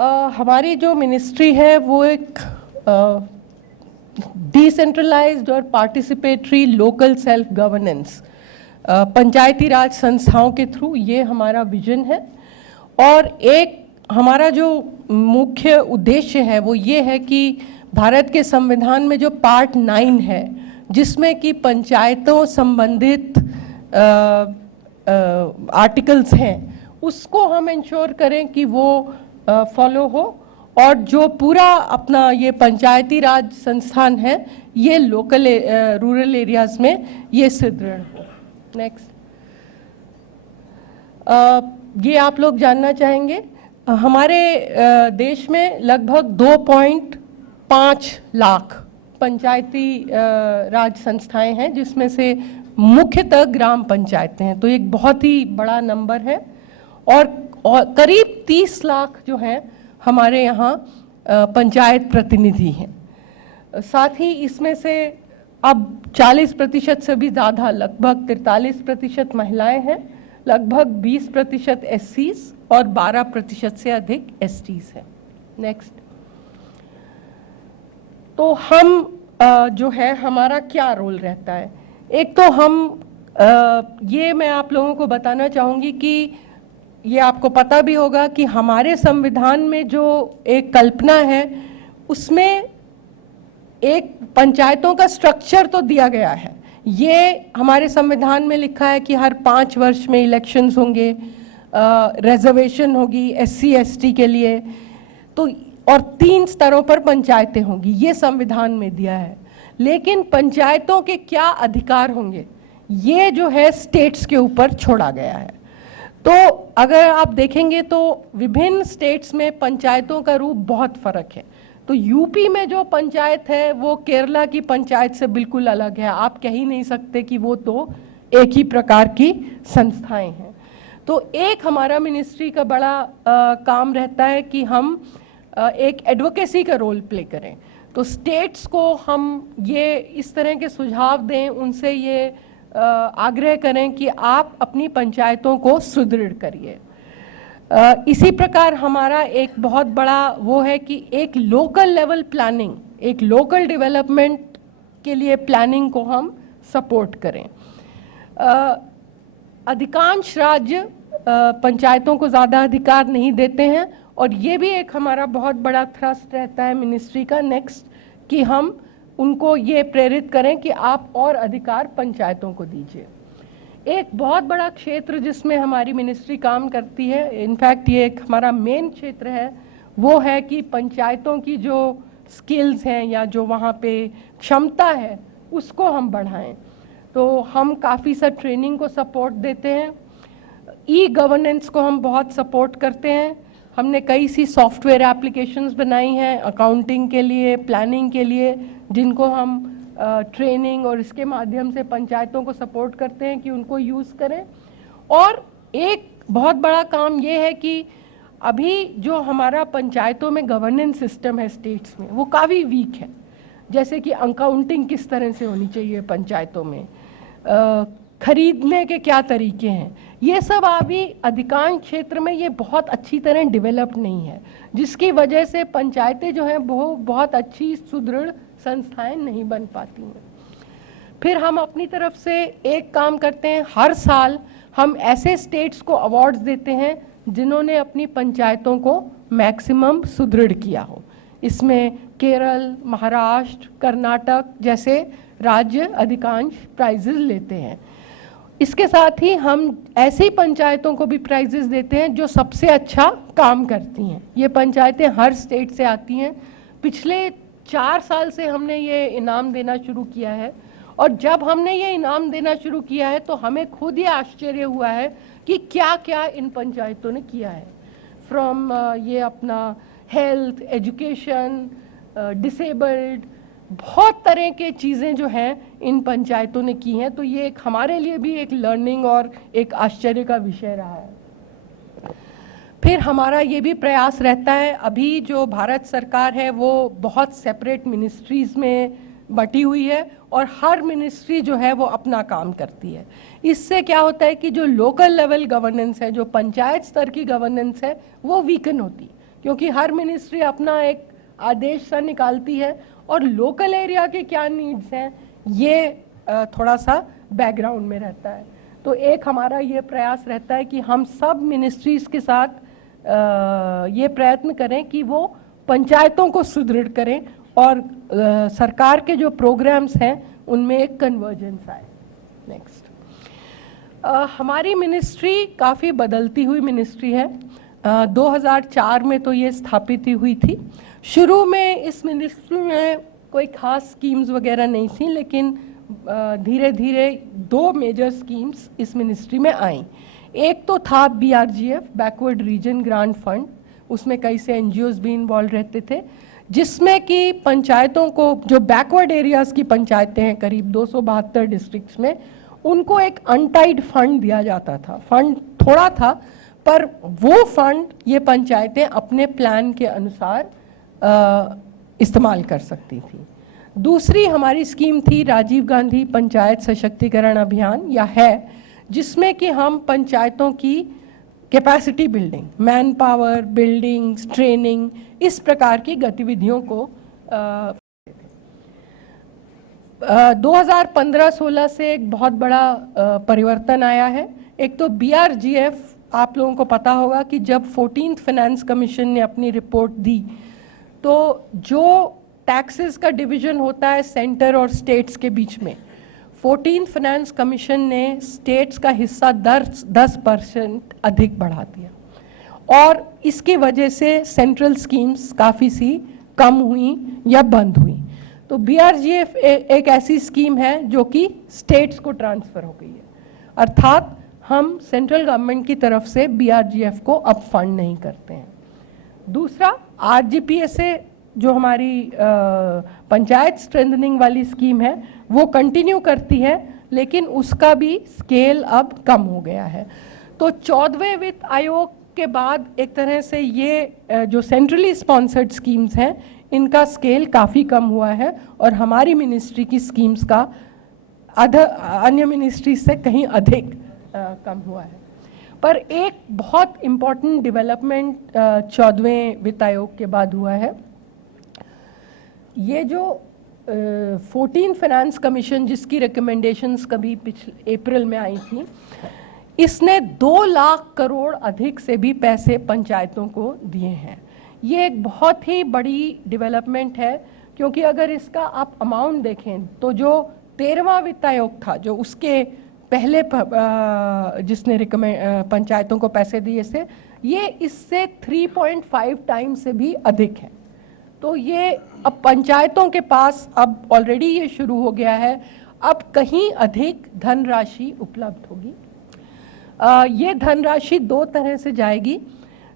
हमारी जो मिनिस्ट्री है वो एक डिसेंट्रलाइज्ड और पार्टिसिपेटरी लोकल सेल्फ गवर्नेंस पंचायती राज संस्थाओं के थ्रू, ये हमारा विजन है। और एक हमारा जो मुख्य उद्देश्य है वो ये है कि भारत के संविधान में जो पार्ट 9 है, जिसमें कि पंचायतों संबंधित आर्टिकल्स हैं, उसको हम इंश्योर करें कि वो फॉलो हो, और जो पूरा अपना ये पंचायती राज संस्थान है ये लोकल रूरल एरियाज में ये सुदृढ़ हो। नेक्स्ट, ये आप लोग जानना चाहेंगे, हमारे देश में लगभग 2.5 लाख पंचायती राज संस्थाएं हैं, जिसमें से मुख्यतः ग्राम पंचायतें हैं, तो एक बहुत ही बड़ा नंबर है। और करीब 30 लाख जो हैं हमारे यहाँ पंचायत प्रतिनिधि हैं। साथ ही इसमें से अब 40% से भी ज़्यादा, लगभग 43% महिलाएं हैं, लगभग 20% एससीज और 12% से अधिक एसटीज हैं। नेक्स्ट, तो हम जो है हमारा क्या रोल रहता है। एक तो हम ये मैं आप लोगों को बताना चाहूँगी कि ये आपको पता भी होगा कि हमारे संविधान में जो एक कल्पना है उसमें एक पंचायतों का स्ट्रक्चर तो दिया गया है। ये हमारे संविधान में लिखा है कि हर 5 वर्ष में इलेक्शंस होंगे, रिजर्वेशन होगी एससी एसटी के लिए, तो और 3 स्तरों पर पंचायतें होंगी, ये संविधान में दिया है। लेकिन पंचायतों के क्या अधिकार होंगे ये जो है स्टेट्स के ऊपर छोड़ा गया है। तो अगर आप देखेंगे तो विभिन्न स्टेट्स में पंचायतों का रूप बहुत फर्क है। तो यूपी में जो पंचायत है वो केरला की पंचायत से बिल्कुल अलग है, आप कह ही नहीं सकते कि वो तो एक ही प्रकार की संस्थाएं हैं। तो एक हमारा मिनिस्ट्री का बड़ा काम रहता है कि हम एक एडवोकेसी का रोल प्ले करें। तो स्टेट्स को हम ये इस तरह के सुझाव दें, उनसे ये आग्रह करें कि आप अपनी पंचायतों को सुदृढ़ करिए। इसी प्रकार हमारा एक बहुत बड़ा वो है कि एक लोकल लेवल प्लानिंग, एक लोकल डेवलपमेंट के लिए प्लानिंग को हम सपोर्ट करें। अधिकांश राज्य पंचायतों को ज़्यादा अधिकार नहीं देते हैं, और ये भी एक हमारा बहुत बड़ा थ्रस्ट रहता है मिनिस्ट्री का नेक्स्ट, कि हम उनको ये प्रेरित करें कि आप और अधिकार पंचायतों को दीजिए। एक बहुत बड़ा क्षेत्र जिसमें हमारी मिनिस्ट्री काम करती है, इनफैक्ट ये एक हमारा मेन क्षेत्र है, वो है कि पंचायतों की जो स्किल्स हैं या जो वहाँ पे क्षमता है उसको हम बढ़ाएं। तो हम काफ़ी सा ट्रेनिंग को सपोर्ट देते हैं, ई गवर्नेंस को हम बहुत सपोर्ट करते हैं। हमने कई सी सॉफ्टवेयर एप्लीकेशंस बनाई हैं अकाउंटिंग के लिए, प्लानिंग के लिए, जिनको हम ट्रेनिंग और इसके माध्यम से पंचायतों को सपोर्ट करते हैं कि उनको यूज़ करें। और एक बहुत बड़ा काम ये है कि अभी जो हमारा पंचायतों में गवर्नेंस सिस्टम है स्टेट्स में वो काफ़ी वीक है। जैसे कि अकाउंटिंग किस तरह से होनी चाहिए पंचायतों में, खरीदने के क्या तरीके हैं, ये सब अभी अधिकांश क्षेत्र में ये बहुत अच्छी तरह डेवलप नहीं है, जिसकी वजह से पंचायतें जो हैं वो बहुत अच्छी सुदृढ़ संस्थाएं नहीं बन पाती हैं। फिर हम अपनी तरफ से एक काम करते हैं, हर साल हम ऐसे स्टेट्स को अवार्ड्स देते हैं जिन्होंने अपनी पंचायतों को मैक्सिमम सुदृढ़ किया हो। इसमें केरल, महाराष्ट्र, कर्नाटक जैसे राज्य अधिकांश प्राइजेस लेते हैं। इसके साथ ही हम ऐसी पंचायतों को भी प्राइजेस देते हैं जो सबसे अच्छा काम करती हैं। ये पंचायतें हर स्टेट से आती हैं। पिछले 4 साल से हमने ये इनाम देना शुरू किया है, और जब हमने ये इनाम देना शुरू किया है तो हमें खुद ये आश्चर्य हुआ है कि क्या क्या इन पंचायतों ने किया है। फ्रॉम ये अपना हेल्थ, एजुकेशन, डिसेबल्ड, बहुत तरह के चीज़ें जो हैं इन पंचायतों ने की हैं। तो ये एक हमारे लिए भी एक लर्निंग और एक आश्चर्य का विषय रहा है। फिर हमारा ये भी प्रयास रहता है, अभी जो भारत सरकार है वो बहुत सेपरेट मिनिस्ट्रीज़ में बटी हुई है, और हर मिनिस्ट्री जो है वो अपना काम करती है। इससे क्या होता है कि जो लोकल लेवल गवर्नेंस है, जो पंचायत स्तर की गवर्नेंस है, वो वीकन होती है, क्योंकि हर मिनिस्ट्री अपना एक आदेश सा निकालती है और लोकल एरिया के क्या नीड्स हैं ये थोड़ा सा बैकग्राउंड में रहता है। तो एक हमारा ये प्रयास रहता है कि हम सब मिनिस्ट्रीज के साथ ये प्रयत्न करें कि वो पंचायतों को सुदृढ़ करें और सरकार के जो प्रोग्राम्स हैं उनमें एक कन्वर्जेंस आए। नेक्स्ट, हमारी मिनिस्ट्री काफ़ी बदलती हुई मिनिस्ट्री है। 2004 में तो ये स्थापित ही हुई थी। शुरू में इस मिनिस्ट्री में कोई खास स्कीम्स वगैरह नहीं थी, लेकिन धीरे धीरे 2 मेजर स्कीम्स इस मिनिस्ट्री में आई। एक तो था BRGF, backward region grant fund, उसमें कई से NGOs भी इन्वॉल्व रहते थे, जिसमें कि पंचायतों को, जो बैकवर्ड एरियाज़ की पंचायतें हैं करीब 272 डिस्ट्रिक्ट्स में, उनको एक अनटाइड फंड दिया जाता था। फंड थोड़ा था पर वो फंड ये पंचायतें अपने प्लान के अनुसार इस्तेमाल कर सकती थी। दूसरी हमारी स्कीम थी राजीव गांधी पंचायत सशक्तिकरण अभियान, या है, जिसमें कि हम पंचायतों की capacity building, man power, buildings, training, इस प्रकार की गतिविधियों को 2015-16 से एक बहुत बड़ा परिवर्तन आया है। एक तो BRGF, आप लोगों को पता होगा कि जब 14th फाइनेंस कमीशन ने अपनी रिपोर्ट दी तो जो टैक्सेस का डिवीजन होता है सेंटर और स्टेट्स के बीच में, 14th फाइनेंस कमीशन ने स्टेट्स का हिस्सा 10% अधिक बढ़ा दिया और इसकी वजह से सेंट्रल स्कीम्स काफ़ी सी कम हुई या बंद हुई। तो BRGF एक ऐसी स्कीम है जो कि स्टेट्स को ट्रांसफ़र हो गई है, अर्थात हम सेंट्रल गवर्नमेंट की तरफ से BRGF को अब फंड नहीं करते हैं। दूसरा, RGPSA जो हमारी पंचायत स्ट्रेंथनिंग वाली स्कीम है वो कंटिन्यू करती है, लेकिन उसका भी स्केल अब कम हो गया है। तो 14वें वित्त आयोग के बाद एक तरह से ये जो सेंट्रली स्पॉन्सर्ड स्कीम्स हैं इनका स्केल काफ़ी कम हुआ है और हमारी मिनिस्ट्री की स्कीम्स का अन्य मिनिस्ट्री से कहीं अधिक कम हुआ है। पर एक बहुत इम्पॉर्टेंट डेवलपमेंट 14वें वित्त आयोग के बाद हुआ है। ये जो 14th फाइनेंस कमीशन जिसकी रिकमेंडेशंस कभी पिछले अप्रैल में आई थी, इसने 2 लाख करोड़ अधिक से भी पैसे पंचायतों को दिए हैं। ये एक बहुत ही बड़ी डेवलपमेंट है, क्योंकि अगर इसका आप अमाउंट देखें तो जो 13वां वित्त आयोग था, जो उसके पहले जिसने पंचायतों को पैसे दिए से, ये इससे 3.5 टाइम्स से भी अधिक है। तो ये अब पंचायतों के पास अब ऑलरेडी ये शुरू हो गया है, अब कहीं अधिक धनराशि उपलब्ध होगी। ये धनराशि 2 तरह से जाएगी।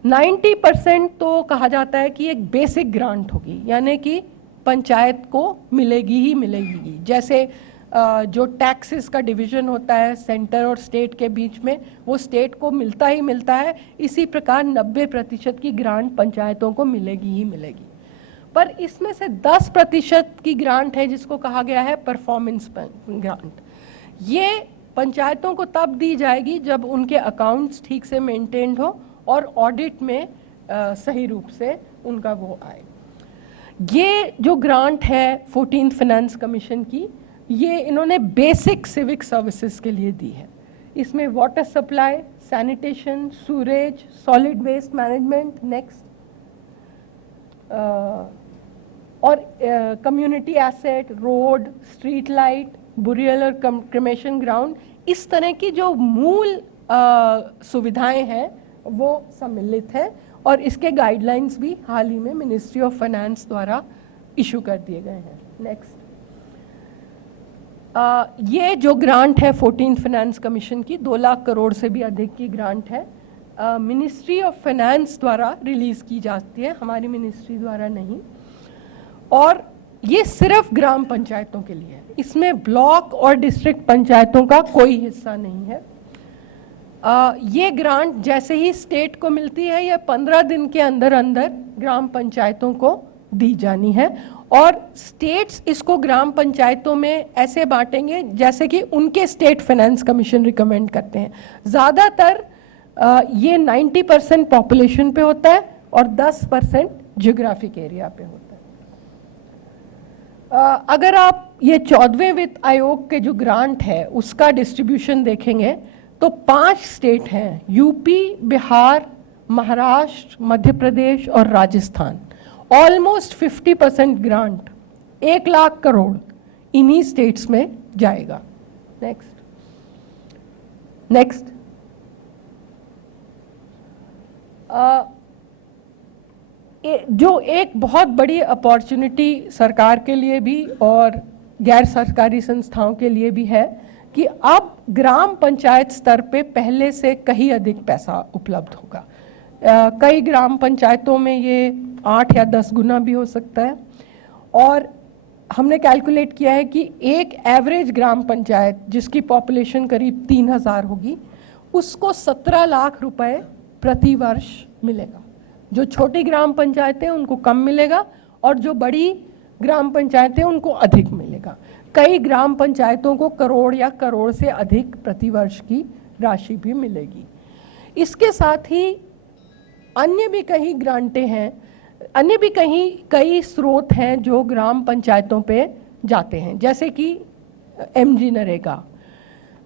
90% तो कहा जाता है कि एक बेसिक ग्रांट होगी, यानी कि पंचायत को मिलेगी ही मिलेगी। जैसे जो टैक्सेस का डिवीजन होता है सेंटर और स्टेट के बीच में, वो स्टेट को मिलता ही मिलता है, इसी प्रकार 90% की ग्रांट पंचायतों को मिलेगी ही मिलेगी। पर इसमें से 10% की ग्रांट है जिसको कहा गया है परफॉर्मेंस ग्रांट। ये पंचायतों को तब दी जाएगी जब उनके अकाउंट्स ठीक से मेंटेन्ड हो और ऑडिट में सही रूप से उनका वो आए। ये जो ग्रांट है 14th फाइनेंस कमीशन की, ये इन्होंने बेसिक सिविक सर्विसेज के लिए दी है। इसमें water supply, sanitation, sewerage, solid waste management, next, और community asset, road, street light, burial और क्रिमेशन ग्राउंड, इस तरह की जो मूल सुविधाएं हैं वो सम्मिलित है और इसके गाइडलाइंस भी हाल ही में मिनिस्ट्री ऑफ फाइनेंस द्वारा इशू कर दिए गए हैं। नेक्स्ट, ये जो ग्रांट है 14th फाइनेंस कमीशन की 2 लाख करोड़ से भी अधिक की ग्रांट है, मिनिस्ट्री ऑफ फाइनेंस द्वारा रिलीज़ की जाती है, हमारी मिनिस्ट्री द्वारा नहीं। और ये सिर्फ ग्राम पंचायतों के लिए है, इसमें ब्लॉक और डिस्ट्रिक्ट पंचायतों का कोई हिस्सा नहीं है। ये ग्रांट जैसे ही स्टेट को मिलती है या 15 दिन के अंदर अंदर ग्राम पंचायतों को दी जानी है और स्टेट्स इसको ग्राम पंचायतों में ऐसे बांटेंगे जैसे कि उनके स्टेट फाइनेंस कमीशन रिकमेंड करते हैं। ज़्यादातर ये 90% पॉपुलेशन पे होता है और 10% जियोग्राफिक एरिया पे होता है। अगर आप ये 14वें वित्त आयोग के जो ग्रांट है उसका डिस्ट्रीब्यूशन देखेंगे तो 5 स्टेट हैं, यूपी, बिहार, महाराष्ट्र, मध्य प्रदेश और राजस्थान। ऑलमोस्ट 50% ग्रांट 1 लाख करोड़ इन्हीं स्टेट्स में जाएगा। नेक्स्ट जो एक बहुत बड़ी अपॉर्चुनिटी सरकार के लिए भी और गैर सरकारी संस्थाओं के लिए भी है कि अब ग्राम पंचायत स्तर पे पहले से कहीं अधिक पैसा उपलब्ध होगा। कई ग्राम पंचायतों में ये 8 या 10 गुना भी हो सकता है। और हमने कैलकुलेट किया है कि एक एवरेज ग्राम पंचायत जिसकी पॉपुलेशन करीब 3000 होगी, उसको 17 लाख रुपए प्रति वर्ष मिलेगा। जो छोटी ग्राम पंचायतें उनको कम मिलेगा और जो बड़ी ग्राम पंचायतें उनको अधिक मिलेगा। कई ग्राम पंचायतों को करोड़ या करोड़ से अधिक प्रतिवर्ष की राशि भी मिलेगी। इसके साथ ही अन्य भी कई ग्रांटें हैं, अन्य भी कई स्रोत हैं जो ग्राम पंचायतों पे जाते हैं, जैसे कि MG NREGA,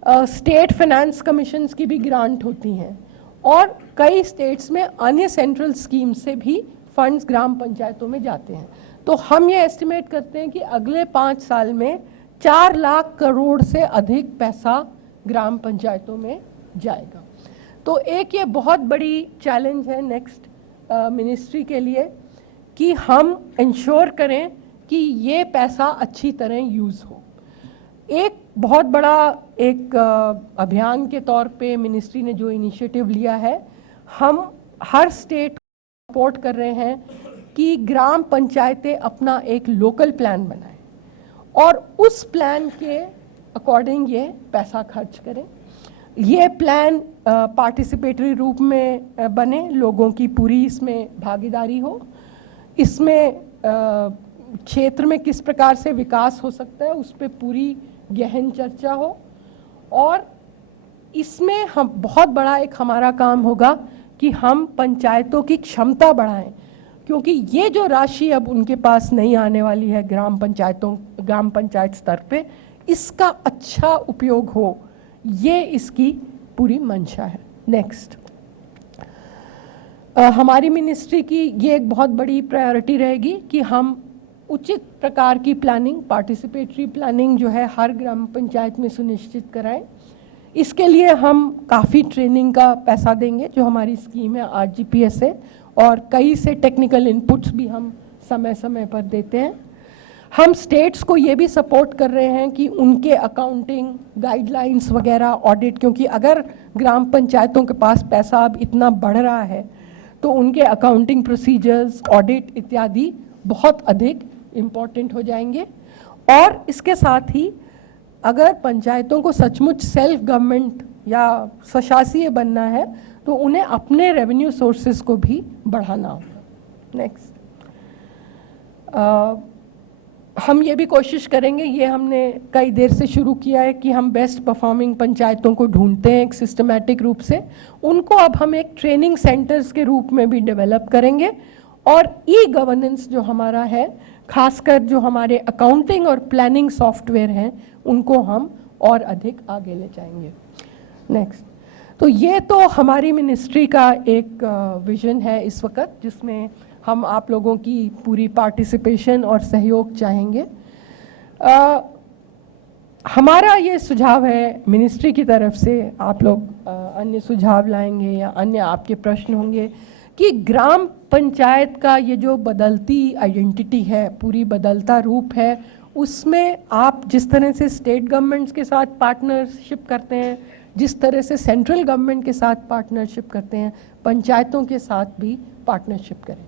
state finance commissions की भी ग्रांट होती हैं और कई स्टेट्स में अन्य सेंट्रल स्कीम से भी फंड्स ग्राम पंचायतों में जाते हैं। तो हम ये एस्टिमेट करते हैं कि अगले 5 साल में 4 लाख करोड़ से अधिक पैसा ग्राम पंचायतों में जाएगा। तो एक ये बहुत बड़ी चैलेंज है नेक्स्ट मिनिस्ट्री के लिए कि हम इंश्योर करें कि ये पैसा अच्छी तरह यूज़ हो। एक बहुत बड़ा अभियान के तौर पे मिनिस्ट्री ने जो इनिशिएटिव लिया है, हम हर स्टेट को सपोर्ट कर रहे हैं कि ग्राम पंचायतें अपना एक लोकल प्लान बनाएं और उस प्लान के अकॉर्डिंग ये पैसा खर्च करें। ये प्लान पार्टिसिपेटरी रूप में बने, लोगों की पूरी इसमें भागीदारी हो, इसमें क्षेत्र में किस प्रकार से विकास हो सकता है उस पर पूरी गहन चर्चा हो और इसमें हम बहुत बड़ा एक हमारा काम होगा कि हम पंचायतों की क्षमता बढ़ाएं, क्योंकि ये जो राशि अब उनके पास नहीं आने वाली है ग्राम पंचायत स्तर पे, इसका अच्छा उपयोग हो, ये इसकी पूरी मंशा है। नेक्स्ट, हमारी मिनिस्ट्री की ये एक बहुत बड़ी प्रायोरिटी रहेगी कि हम उचित प्रकार की प्लानिंग, पार्टिसिपेटरी प्लानिंग जो है हर ग्राम पंचायत में सुनिश्चित कराएं। इसके लिए हम काफ़ी ट्रेनिंग का पैसा देंगे, जो हमारी स्कीम है RGPS से, और कई से टेक्निकल इनपुट्स भी हम समय समय पर देते हैं। हम स्टेट्स को ये भी सपोर्ट कर रहे हैं कि उनके अकाउंटिंग गाइडलाइंस वगैरह ऑडिट, क्योंकि अगर ग्राम पंचायतों के पास पैसा अब इतना बढ़ रहा है तो उनके अकाउंटिंग प्रोसीजर्स, ऑडिट इत्यादि बहुत अधिक इम्पॉर्टेंट हो जाएंगे। और इसके साथ ही अगर पंचायतों को सचमुच सेल्फ गवर्नमेंट या स्वशासीय बनना है तो उन्हें अपने रेवेन्यू सोर्सेज को भी बढ़ाना होगा। नेक्स्ट, हम ये भी कोशिश करेंगे, ये हमने कई देर से शुरू किया है कि हम बेस्ट परफॉर्मिंग पंचायतों को ढूंढते हैं एक सिस्टमैटिक रूप से, उनको अब हम एक ट्रेनिंग सेंटर्स के रूप में भी डेवलप करेंगे और गवर्नेंस जो हमारा है, खासकर जो हमारे अकाउंटिंग और प्लानिंग सॉफ्टवेयर हैं, उनको हम और अधिक आगे ले जाएंगे। नेक्स्ट, तो ये तो हमारी मिनिस्ट्री का एक विजन है इस वक्त, जिसमें हम आप लोगों की पूरी पार्टिसिपेशन और सहयोग चाहेंगे। हमारा ये सुझाव है मिनिस्ट्री की तरफ से, आप लोग अन्य सुझाव लाएंगे या अन्य आपके प्रश्न होंगे कि ग्राम पंचायत का ये जो बदलती आइडेंटिटी है, पूरी बदलता रूप है, उसमें आप जिस तरह से स्टेट गवर्नमेंट्स के साथ पार्टनरशिप करते हैं, जिस तरह से सेंट्रल गवर्नमेंट के साथ पार्टनरशिप करते हैं, पंचायतों के साथ भी पार्टनरशिप करें।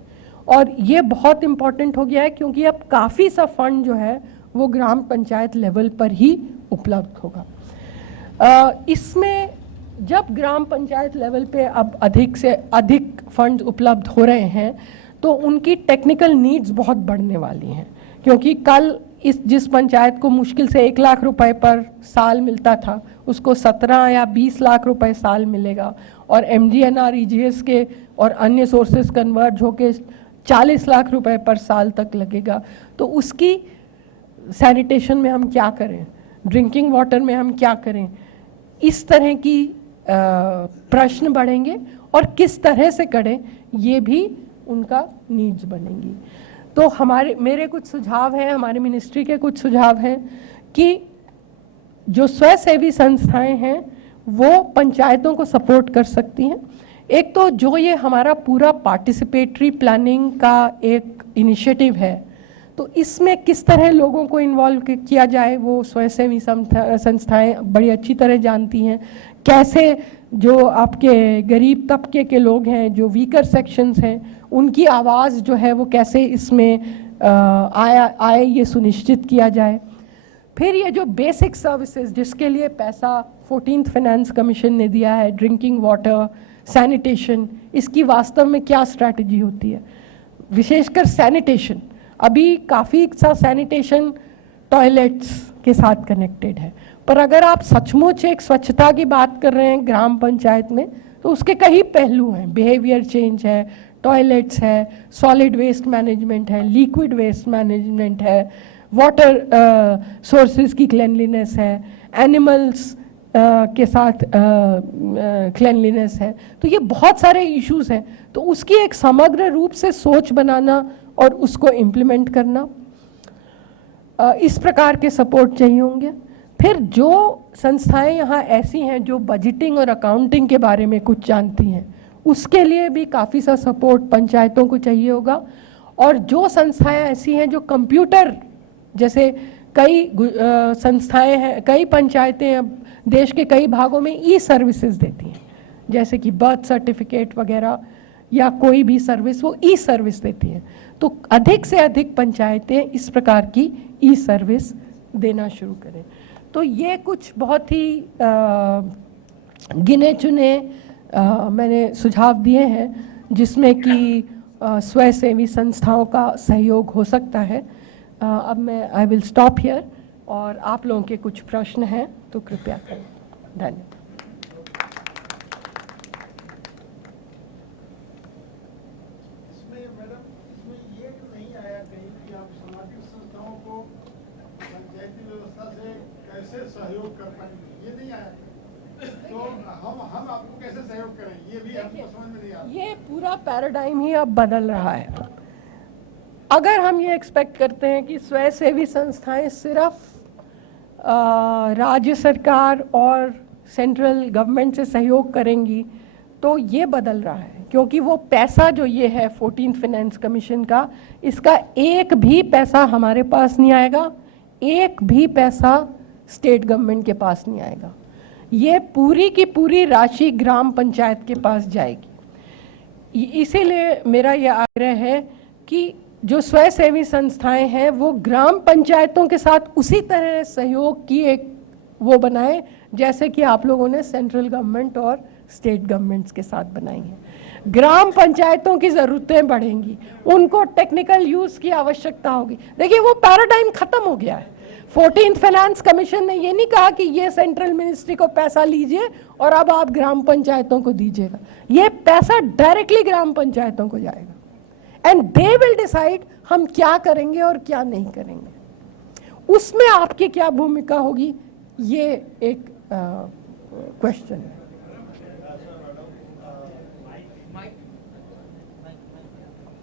और ये बहुत इम्पॉर्टेंट हो गया है क्योंकि अब काफ़ी सा फंड जो है वो ग्राम पंचायत लेवल पर ही उपलब्ध होगा। इसमें जब ग्राम पंचायत लेवल पे अब अधिक से अधिक फंड उपलब्ध हो रहे हैं तो उनकी टेक्निकल नीड्स बहुत बढ़ने वाली हैं, क्योंकि कल जिस पंचायत को मुश्किल से 1 लाख रुपए पर साल मिलता था, उसको 17 या 20 लाख रुपए साल मिलेगा। और MGNREGS के और अन्य सोर्सेज कन्वर्ज होके 40 लाख रुपए पर साल तक लगेगा। तो उसकी सैनिटेशन में हम क्या करें, ड्रिंकिंग वाटर में हम क्या करें, इस तरह की प्रश्न बढ़ेंगे और किस तरह से करें ये भी उनका नीड्स बनेंगी। तो मेरे कुछ सुझाव हैं, हमारे मिनिस्ट्री के कुछ सुझाव हैं कि जो स्वयंसेवी संस्थाएं हैं वो पंचायतों को सपोर्ट कर सकती हैं। एक तो जो ये हमारा पूरा पार्टिसिपेटरी प्लानिंग का एक इनिशिएटिव है, तो इसमें किस तरह लोगों को इन्वॉल्व किया जाए वो स्वयंसेवी संस्थाएं बड़ी अच्छी तरह जानती हैं। कैसे जो आपके गरीब तबके के लोग हैं, जो वीकर सेक्शंस हैं, उनकी आवाज़ जो है वो कैसे इसमें आए ये सुनिश्चित किया जाए। फिर ये जो बेसिक सर्विसेज जिसके लिए पैसा 14th फाइनेंस कमीशन ने दिया है, ड्रिंकिंग वाटर, सैनिटेशन, इसकी वास्तव में क्या स्ट्रैटेजी होती है, विशेषकर सैनिटेशन। अभी काफ़ी सा सैनिटेशन टॉयलेट्स के साथ कनेक्टेड है, पर अगर आप सचमुच एक स्वच्छता की बात कर रहे हैं ग्राम पंचायत में, तो उसके कई पहलू हैं। बिहेवियर चेंज है, टॉयलेट्स है, सॉलिड वेस्ट मैनेजमेंट है, लिक्विड वेस्ट मैनेजमेंट है, वाटर सोर्सेज की क्लेनलीनेस है, एनिमल्स के साथ क्लेनलीनेस है। तो ये बहुत सारे इश्यूज हैं, तो उसकी एक समग्र रूप से सोच बनाना और उसको इम्प्लीमेंट करना, इस प्रकार के सपोर्ट चाहिए होंगे। फिर जो संस्थाएं यहाँ ऐसी हैं जो बजटिंग और अकाउंटिंग के बारे में कुछ जानती हैं, उसके लिए भी काफ़ी सा सपोर्ट पंचायतों को चाहिए होगा। और जो संस्थाएं ऐसी हैं जो कंप्यूटर, जैसे कई संस्थाएं हैं, कई पंचायतें अब देश के कई भागों में ई सर्विसेज देती हैं, जैसे कि बर्थ सर्टिफिकेट वगैरह या कोई भी सर्विस वो ई सर्विस देती हैं। तो अधिक से अधिक पंचायतें इस प्रकार की ई सर्विस देना शुरू करें। तो ये कुछ बहुत ही गिने चुने मैंने सुझाव दिए हैं जिसमें कि स्वयंसेवी संस्थाओं का सहयोग हो सकता है। अब मैं आई विल स्टॉप हियर, और आप लोगों के कुछ प्रश्न हैं तो कृपया करें। धन्यवाद। इसमें मैडम, इसमें ये नहीं आया कहीं कि आप सामाजिक संस्थाओं को पंचायती व्यवस्था से कैसे सहयोग कर पाएंगे, ये नहीं आया। तो हम आपको कैसे सहयोग करें, ये भी हमको समझ में नहीं आता। ये पूरा पैराडाइम ही अब बदल रहा है। अगर हम ये एक्सपेक्ट करते हैं कि स्वयंसेवी संस्थाएं सिर्फ राज्य सरकार और सेंट्रल गवर्नमेंट से सहयोग करेंगी, तो ये बदल रहा है, क्योंकि वो पैसा जो ये है 14th फाइनेंस कमीशन का, इसका एक भी पैसा हमारे पास नहीं आएगा, एक भी पैसा स्टेट गवर्नमेंट के पास नहीं आएगा। ये पूरी की पूरी राशि ग्राम पंचायत के पास जाएगी। इसीलिए मेरा ये आग्रह है कि जो स्वयंसेवी संस्थाएं हैं वो ग्राम पंचायतों के साथ उसी तरह सहयोग की एक वो बनाएं जैसे कि आप लोगों ने सेंट्रल गवर्नमेंट और स्टेट गवर्नमेंट्स के साथ बनाई हैं। ग्राम पंचायतों की ज़रूरतें बढ़ेंगी, उनको टेक्निकल यूज़ की आवश्यकता होगी। देखिए वो पैराडाइम ख़त्म हो गया है। 14th फाइनेंस कमीशन ने ये नहीं कहा कि ये सेंट्रल मिनिस्ट्री को पैसा लीजिए और अब आप ग्राम पंचायतों को दीजिएगा। ये पैसा डायरेक्टली ग्राम पंचायतों को जाएगा एंड दे विल डिसाइड हम क्या करेंगे और क्या नहीं करेंगे। उसमें आपकी क्या भूमिका होगी, ये एक क्वेश्चन है।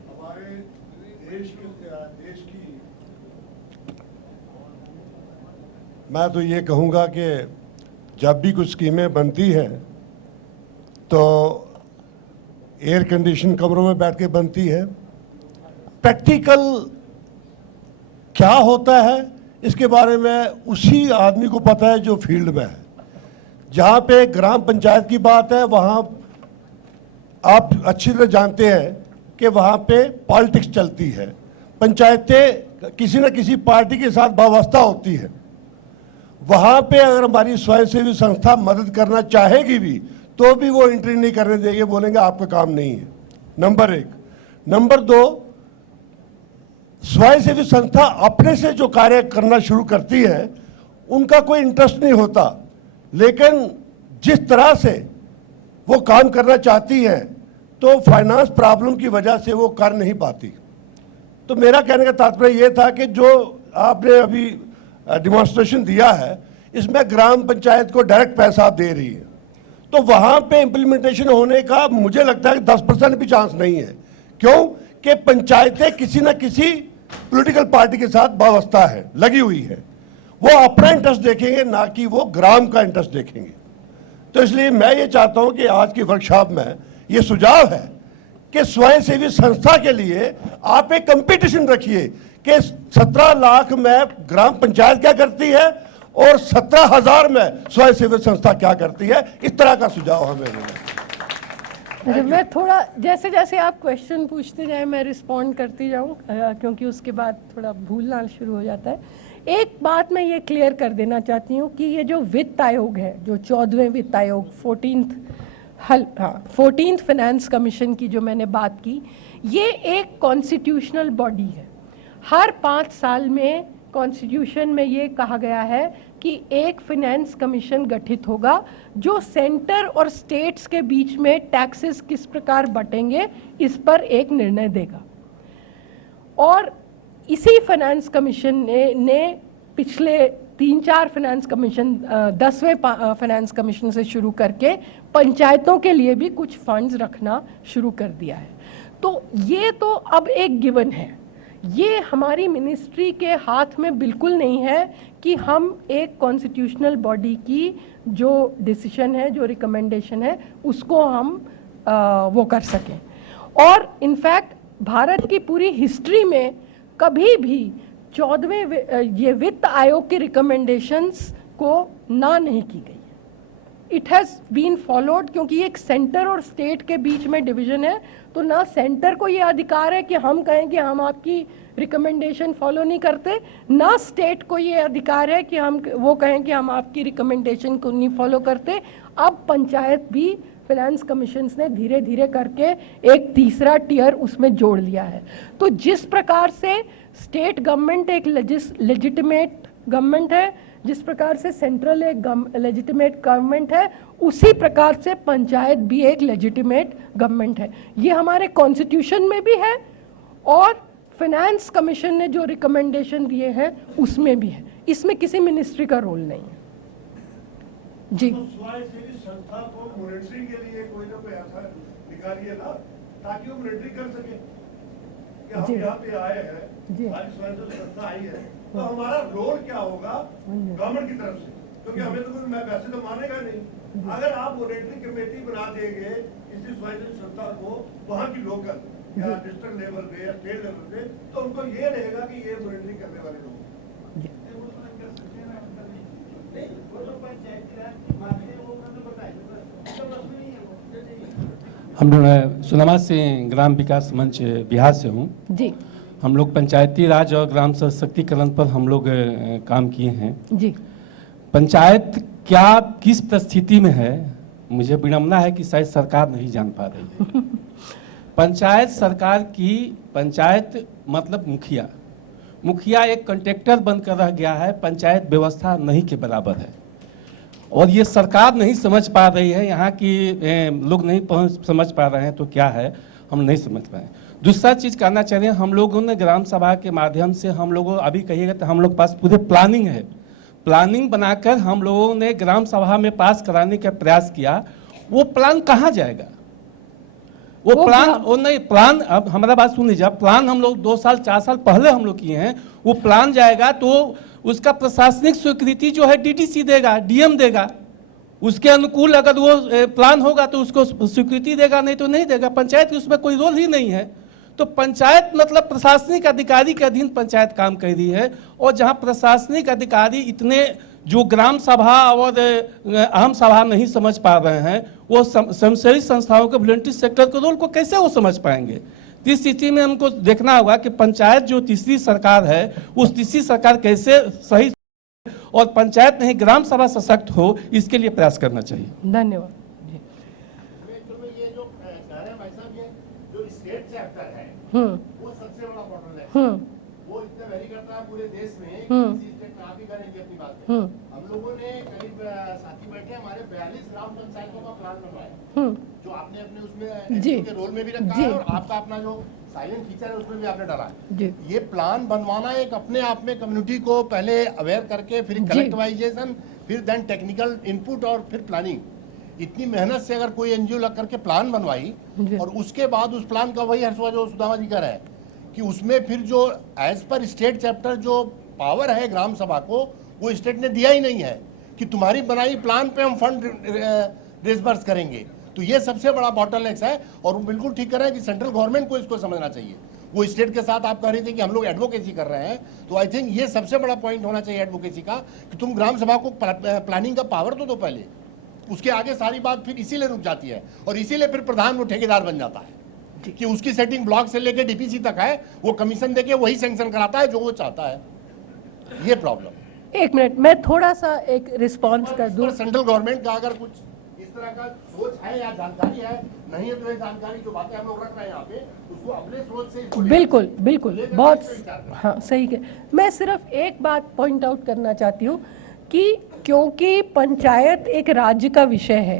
हमारे देश की मैं तो ये कहूँगा कि जब भी कुछ स्कीमें बनती हैं तो एयर कंडीशन कमरों में बैठ के बनती है। प्रैक्टिकल क्या होता है इसके बारे में उसी आदमी को पता है जो फील्ड में है। जहाँ पे ग्राम पंचायत की बात है वहाँ आप अच्छी तरह जानते हैं कि वहाँ पे पॉलिटिक्स चलती है, पंचायतें किसी न किसी पार्टी के साथ वाबस्ता होती है। वहाँ पे अगर हमारी स्वयंसेवी संस्था मदद करना चाहेगी भी तो भी वो एंट्री नहीं करने देंगे, बोलेंगे आपका काम नहीं है। नंबर एक। नंबर दो, स्वयंसेवी संस्था अपने से जो कार्य करना शुरू करती है उनका कोई इंटरेस्ट नहीं होता, लेकिन जिस तरह से वो काम करना चाहती हैं तो फाइनेंस प्रॉब्लम की वजह से वो कर नहीं पाती। तो मेरा कहने का तात्पर्य ये था कि जो आपने अभी डिमॉन्स्ट्रेशन दिया है, इसमें ग्राम पंचायत को डायरेक्ट पैसा आप दे रही है, तो वहां पे इम्प्लीमेंटेशन होने का मुझे लगता है कि 10% भी चांस नहीं है। क्यों कि पंचायतें किसी न किसी पॉलिटिकल पार्टी के साथ वाबस्ता है, लगी हुई है। वो अपना इंटरेस्ट देखेंगे, ना कि वो ग्राम का इंटरेस्ट देखेंगे। तो इसलिए मैं ये चाहता हूं कि आज की वर्कशॉप में ये सुझाव है कि स्वयंसेवी संस्था के लिए आप एक कंपटीशन रखिए कि 17 लाख में ग्राम पंचायत क्या करती है और 17,000 में स्वयंसेवी संस्था क्या करती है। इस तरह का सुझाव हमें मिला। मैं थोड़ा जैसे जैसे आप क्वेश्चन पूछते जाए मैं रिस्पॉन्ड करती जाऊं, क्योंकि उसके बाद थोड़ा भूलना शुरू हो जाता है। एक बात मैं ये क्लियर कर देना चाहती हूँ कि ये जो वित्त आयोग है, जो 14वें वित्त आयोग 14th फाइनेंस कमीशन की जो मैंने बात की, ये एक कॉन्स्टिट्यूशनल बॉडी है। हर 5 साल में कॉन्स्टिट्यूशन में ये कहा गया है कि एक फाइनेंस कमीशन गठित होगा जो सेंटर और स्टेट्स के बीच में टैक्सेस किस प्रकार बटेंगे इस पर एक निर्णय देगा। और इसी फाइनेंस कमीशन ने पिछले 3-4 फाइनेंस कमीशन 10वें फाइनेंस कमीशन से शुरू करके पंचायतों के लिए भी कुछ फंड्स रखना शुरू कर दिया है। तो ये तो अब एक गिवन है, ये हमारी मिनिस्ट्री के हाथ में बिल्कुल नहीं है कि हम एक कॉन्स्टिट्यूशनल बॉडी की जो डिसीजन है, जो रिकमेंडेशन है, उसको हम वो कर सकें। और इनफैक्ट भारत की पूरी हिस्ट्री में कभी भी 14वें ये वित्त आयोग के रिकमेंडेशंस को ना नहीं की गई। इट हैज़ बीन फॉलोड, क्योंकि ये एक सेंटर और स्टेट के बीच में डिवीजन है। तो ना सेंटर को ये अधिकार है कि हम कहें कि हम आपकी रिकमेंडेशन फॉलो नहीं करते, ना स्टेट को ये अधिकार है कि हम वो कहें कि हम आपकी रिकमेंडेशन को नहीं फॉलो करते। अब पंचायत भी फाइनेंस कमीशंस ने धीरे धीरे करके एक तीसरा टियर उसमें जोड़ लिया है। तो जिस प्रकार से स्टेट गवर्नमेंट एक लेजिटिमेट गवर्नमेंट है, जिस प्रकार से सेंट्रल एक लेजिटिमेट गवर्नमेंट है, उसी प्रकार से पंचायत भी एक लेजिटिमेट गवर्नमेंट है। ये हमारे कॉन्स्टिट्यूशन में भी है और फाइनेंस कमीशन ने जो रिकमेंडेशन दिए हैं उसमें भी है। इसमें किसी मिनिस्ट्री का रोल नहीं है। जी, तो स्वयंसेवी संस्था को मॉनिटरिंग के लिए कोई ना कोई ऐसा निकालिए ना, ताकि वो मॉनिटरिंग कर सके कि हम यहाँ पे आए हैं, हमारी स्वयंसेवी संस्था आई है, तो हमारा रोल क्या होगा गवर्नमेंट की तरफ से, क्योंकि हमें तो कोई वैसे तो मानेगा नहीं। अगर आप मॉनिटरिंग कमेटी बना देंगे किसी स्वयंसेवी संस्था को वहाँ की लोकल या डिस्ट्रिक्ट लेवल पे या स्टेट लेवल पे, तो उनको ये रहेगा कि ये मॉनिटरिंग करने वाले लोग। हम सुनमा से ग्राम विकास मंच बिहार से हूँ जी, हम लोग पंचायती राज और ग्राम सशक्तिकरण पर हम लोग काम किए हैं जी। पंचायत क्या किस परिस्थिति में है, मुझे विडम्बना है कि शायद सरकार नहीं जान पा रही है। पंचायत सरकार की पंचायत मतलब मुखिया एक कॉन्ट्रैक्टर बनकर रह गया है, पंचायत व्यवस्था नहीं के बराबर है। और ये सरकार नहीं समझ पा रही है, यहाँ की लोग नहीं समझ पा रहे हैं, तो क्या है हम नहीं समझ पाए। दूसरा चीज़ कहना चाह रहे हैं, हम लोगों ने ग्राम सभा के माध्यम से हम लोगों अभी कहिएगा तो हम लोग के पास पूरे प्लानिंग है, प्लानिंग बनाकर हम लोगों ने ग्राम सभा में पास कराने का प्रयास किया। वो प्लान कहाँ जाएगा? वो प्लान वो नहीं प्लान, अब हमारा बात सुन लीजिए, प्लान हम लोग 2 साल 4 साल पहले हम लोग किए हैं। वो प्लान जाएगा तो उसका प्रशासनिक स्वीकृति जो है डीडीसी देगा, डीएम देगा, उसके अनुकूल अगर वो प्लान होगा तो उसको स्वीकृति देगा, नहीं तो नहीं देगा। पंचायत की उसमें कोई रोल ही नहीं है। तो पंचायत मतलब प्रशासनिक अधिकारी के अधीन पंचायत काम कर रही है। और जहां प्रशासनिक अधिकारी इतने जो ग्राम सभा और आम सभा नहीं समझ पा रहे हैं, वो स्वयंसेवी संस्थाओं के वॉलंटियर सेक्टर के रोल को कैसे वो समझ पाएंगे? इस स्थिति में हमको देखना होगा कि पंचायत जो तीसरी सरकार है, उस तीसरी सरकार कैसे सही और पंचायत नहीं ग्राम सभा सशक्त हो, इसके लिए प्रयास करना चाहिए। धन्यवाद। ये जो कह रहे हैं भाई साहब, ये जो स्टेट चैप्टर है हम्म, वो सबसे बड़ा बॉटल है। वो इतना वेरी करता है पूरे देश में कि किसी स्टेट में आप ही करेंगे अपनी बात में। हम लोगों ने करीब साथी बैठे हमारे 42 ग्राम पंचायतों का प्लान बनवाया जो आपने अपने उसमें जी। के रोल में भी रखा जी। है और आपका अपना जो साइलेंट फीचर है उसमें भी आपने डाला है। जी। ये प्लान बनवाना एक अपने आप में कम्युनिटी को पहले अवेयर करके फिर कलेक्टिवाइजेशन फिर देन टेक्निकल इनपुट और फिर प्लानिंग इतनी मेहनत से अगर कोई एनजीओ लग करके प्लान बनवाई और उसके बाद उस प्लान का वही हर्षवा जो सुदामा जी कह रहे हैं कि उसमें फिर जो एज पर स्टेट चैप्टर जो पावर है ग्राम सभा को वो स्टेट ने दिया ही नहीं है कि तुम्हारी बनाई प्लान पे हम फंड डिसबर्स करेंगे। तो ये सबसे बड़ा बॉटलनेक्स है और वो बिल्कुल ठीक कर रहे हैं कि सेंट्रल गवर्नमेंट को इसको समझना चाहिए। वो स्टेट के साथ आप कह रहे थे कि हम लोग एडवोकेसी कर रहे हैं तो आई थिंक ये सबसे बड़ा पॉइंट होना चाहिए एडवोकेसी का कि तुम ग्राम सभा को प्लानिंग का पावर तो दो पहले, उसके आगे सारी बात फिर इसीलिए रुक जाती है और इसीलिए फिर प्रधान वो ठेकेदार बन जाता है कि उसकी सेटिंग ब्लॉक से लेकर डीपीसी तक है, वो कमीशन देके वही सैंक्शन कराता है जो वो चाहता है। ये प्रॉब्लम। एक मिनट, मैं थोड़ा सा एक रिस्पॉन्स कर दूं। सेंट्रल गवर्नमेंट का अगर कुछ इस तरह का सोच है या जानकारी है, नहीं है तो ये जानकारी जो बातें हम लोग रख रहे हैं यहाँ पे उसको अपने सोच से इसको बिल्कुल बिल्कुल लेकर बहुत इसको विचार करें। हाँ सही है। मैं सिर्फ एक बात पॉइंट आउट करना चाहती हूँ कि क्योंकि पंचायत एक राज्य का विषय है,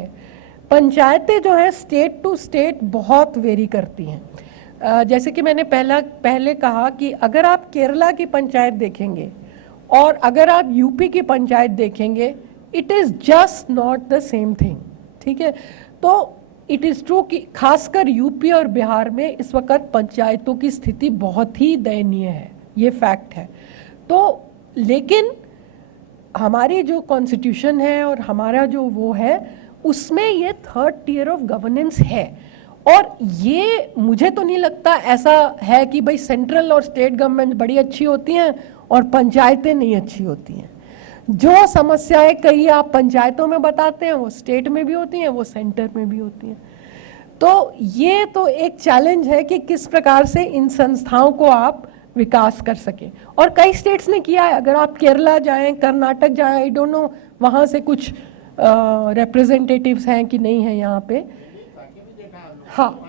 पंचायतें जो है स्टेट टू स्टेट बहुत वेरी करती हैं। जैसे कि मैंने पहले कहा कि अगर आप केरला की पंचायत देखेंगे और अगर आप यूपी की पंचायत देखेंगे, it is just not the same thing. ठीक है, तो इट इज़ ट्रू कि खासकर यूपी और बिहार में इस वक्त पंचायतों की स्थिति बहुत ही दयनीय है, ये फैक्ट है। तो लेकिन हमारी जो कॉन्स्टिट्यूशन है और हमारा जो वो है उसमें ये थर्ड टियर ऑफ गवर्नेंस है और ये मुझे तो नहीं लगता ऐसा है कि भाई सेंट्रल और स्टेट गवर्नमेंट बड़ी अच्छी होती हैं और पंचायतें नहीं अच्छी होती हैं। जो समस्याएं कई आप पंचायतों में बताते हैं वो स्टेट में भी होती हैं, वो सेंटर में भी होती हैं। तो ये तो एक चैलेंज है कि किस प्रकार से इन संस्थाओं को आप विकास कर सकें और कई स्टेट्स ने किया है। अगर आप केरला जाएं, कर्नाटक जाएं, आई डोंट नो वहाँ से कुछ रिप्रेजेंटेटिव्स हैं कि नहीं है यहाँ पे। हाँ,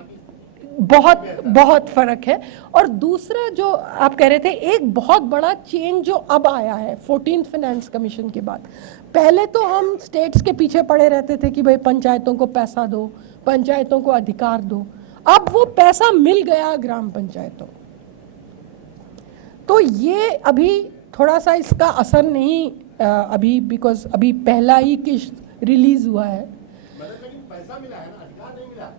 बहुत बहुत फर्क है। और दूसरा जो आप कह रहे थे, एक बहुत बड़ा चेंज जो अब आया है 14th फाइनेंस कमीशन के बाद। पहले तो हम स्टेट्स के पीछे पड़े रहते थे कि भाई पंचायतों को पैसा दो, पंचायतों को अधिकार दो। अब वो पैसा मिल गया ग्राम पंचायतों, तो ये अभी थोड़ा सा इसका असर नहीं अभी, बिकॉज अभी पहला ही किस्त रिलीज हुआ है। मतलब लेकिन पैसा मिला है ना, अधिकार नहीं मिला।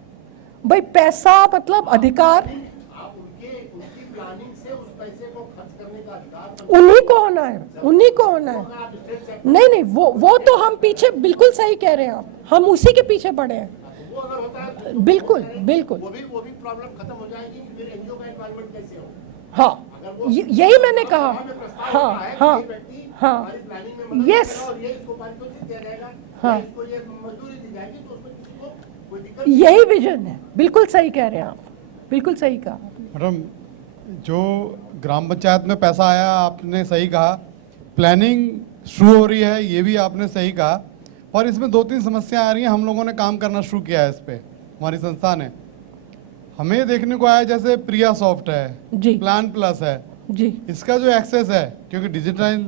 भाई पैसा मतलब अधिकार आप उनकी प्लानिंग से उस पैसे को खर्च करने का अधिकार उन्हीं को होना है, उन्हीं को होना है। आप स्टेट से नहीं नहीं, वो तो हम पीछे, बिल्कुल सही कह रहे हैं आप, हम उसी के पीछे पड़े हैं। वो अगर होता है तो बिल्कुल बिल्कुल, वो भी प्रॉब्लम खत्म हो जाएगी कि फिर एनजीओ का इन्वॉल्वमेंट कैसे हो। हाँ यही मैंने कहा। हाँ हाँ हाँ, यस हाँ, यही विजन है। बिल्कुल सही कह रहे हैं आप, बिल्कुल सही कहा। मैडम, जो ग्राम पंचायत में पैसा आया आपने सही कहा, प्लानिंग शुरू हो रही है ये भी आपने सही कहा, और इसमें 2-3 समस्या आ रही हैं। हम लोगों ने काम करना शुरू किया है इस पे, हमारी संस्था ने। हमें देखने को आया जैसे प्रिया सॉफ्ट है जी, प्लान प्लस है जी इसका जो एक्सेस है, क्योंकि डिजिटल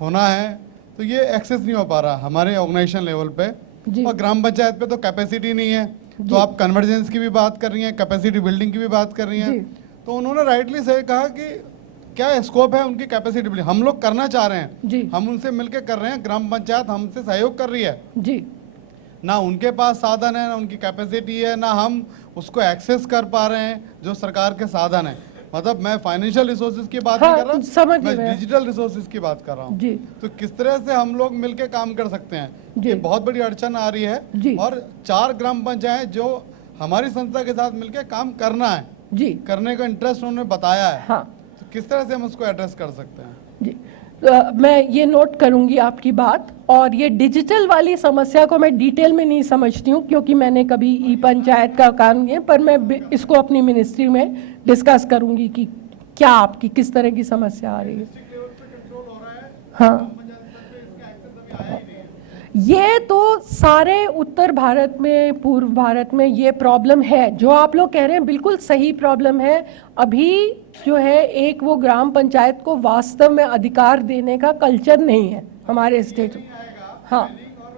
होना है तो ये एक्सेस नहीं हो पा रहा हमारे ऑर्गेनाइजेशन लेवल पे, जी। और ग्राम पंचायत पे तो कैपेसिटी नहीं है। जी। तो आप कन्वर्जेंस की भी बात कर रही हैं, कैपेसिटी बिल्डिंग की भी बात कर रही जी। हैं। तो उन्होंने राइटली सही कहा कि क्या स्कोप है उनकी कैपेसिटी बिल्डिंग, हम लोग करना चाह रहे हैं, जी। हम उनसे मिलकर कर रहे हैं, ग्राम पंचायत हमसे सहयोग कर रही है। जी ना उनके पास साधन है, ना उनकी कैपेसिटी है, ना हम उसको एक्सेस कर पा रहे हैं जो सरकार के साधन है। मतलब मैं फाइनेंशियल रिसोर्सेज की बात हाँ, नहीं कर रहा, समझ मैं गए। डिजिटल रिसोर्सेज की बात कर रहा हूँ। जी तो किस तरह से हम लोग मिलके काम कर सकते हैं, जी। ये बहुत बड़ी अड़चन आ रही है। जी। और 4 ग्राम पंचायत जो हमारी संस्था के साथ मिलके काम करना है, जी करने का इंटरेस्ट उन्होंने बताया है। हाँ तो किस तरह से हम उसको एड्रेस कर सकते हैं? जी, मैं ये नोट करूंगी आपकी बात। और ये डिजिटल वाली समस्या को मैं डिटेल में नहीं समझती हूँ क्योंकि मैंने कभी ई पंचायत का काम किया, पर मैं इसको अपनी मिनिस्ट्री में डिस्कस करूंगी कि क्या आपकी किस तरह की समस्या आ रही है। हाँ, ये तो सारे उत्तर भारत में, पूर्व भारत में ये प्रॉब्लम है। जो आप लोग कह रहे हैं बिल्कुल सही प्रॉब्लम है। अभी जो है एक वो ग्राम पंचायत को वास्तव में अधिकार देने का कल्चर नहीं है हमारे स्टेट में। हाँ Planning और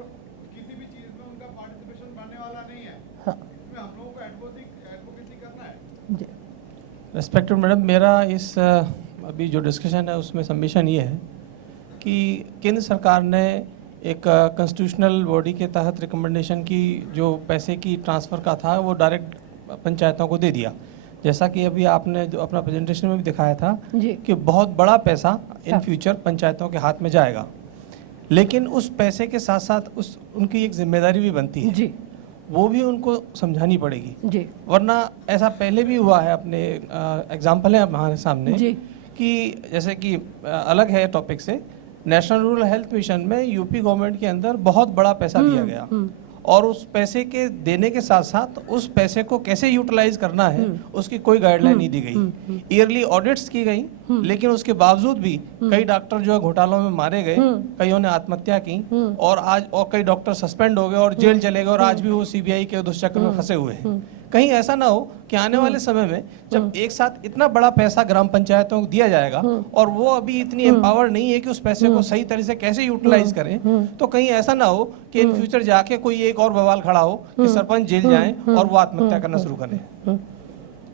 किसी भी चीज में उनका पार्टिसिपेशन बढ़ने वाला नहीं है। हाँ इसमें हम लोगों को एडवोकेसी करना है। जी रेस्पेक्टेड मैडम, मेरा इस अभी जो डिस्कशन है उसमें सबमिशन ये है कि केंद्र सरकार ने एक कॉन्स्टिट्यूशनल बॉडी के तहत रिकमेंडेशन की जो पैसे की ट्रांसफ़र का था वो डायरेक्ट पंचायतों को दे दिया। जैसा कि अभी आपने जो अपना प्रेजेंटेशन में भी दिखाया था जी कि बहुत बड़ा पैसा इन हाँ। फ्यूचर पंचायतों के हाथ में जाएगा, लेकिन उस पैसे के साथ साथ उस उनकी एक जिम्मेदारी भी बनती है, जी वो भी उनको समझानी पड़ेगी। जी वरना ऐसा पहले भी हुआ है, अपने एग्जाम्पल है हमारे सामने जी कि जैसे कि अलग है टॉपिक से, नेशनल रूरल हेल्थ मिशन में यूपी गवर्नमेंट के अंदर बहुत बड़ा पैसा दिया गया और उस पैसे के देने के साथ साथ उस पैसे को कैसे यूटिलाइज करना है उसकी कोई गाइडलाइन नहीं दी गई। ईयरली ऑडिट्स की गई, लेकिन उसके बावजूद भी कई डॉक्टर जो है घोटालों में मारे गए, कईयों ने आत्महत्या की और कई डॉक्टर सस्पेंड हो गए और जेल चले गए और आज भी वो सीबीआई के दुष्चक्र में फंसे हुए हैं। कहीं ऐसा ना हो कि आने वाले समय में जब एक साथ इतना बड़ा पैसा ग्राम पंचायतों को दिया जाएगा और वो अभी इतनी एम्पावर नहीं है कि उस पैसे को सही तरह से कैसे यूटिलाइज करें, तो कहीं ऐसा ना हो कि इन फ्यूचर जाके कोई एक और बवाल खड़ा हो कि सरपंच जेल जाएं और वो आत्महत्या करना शुरू करें।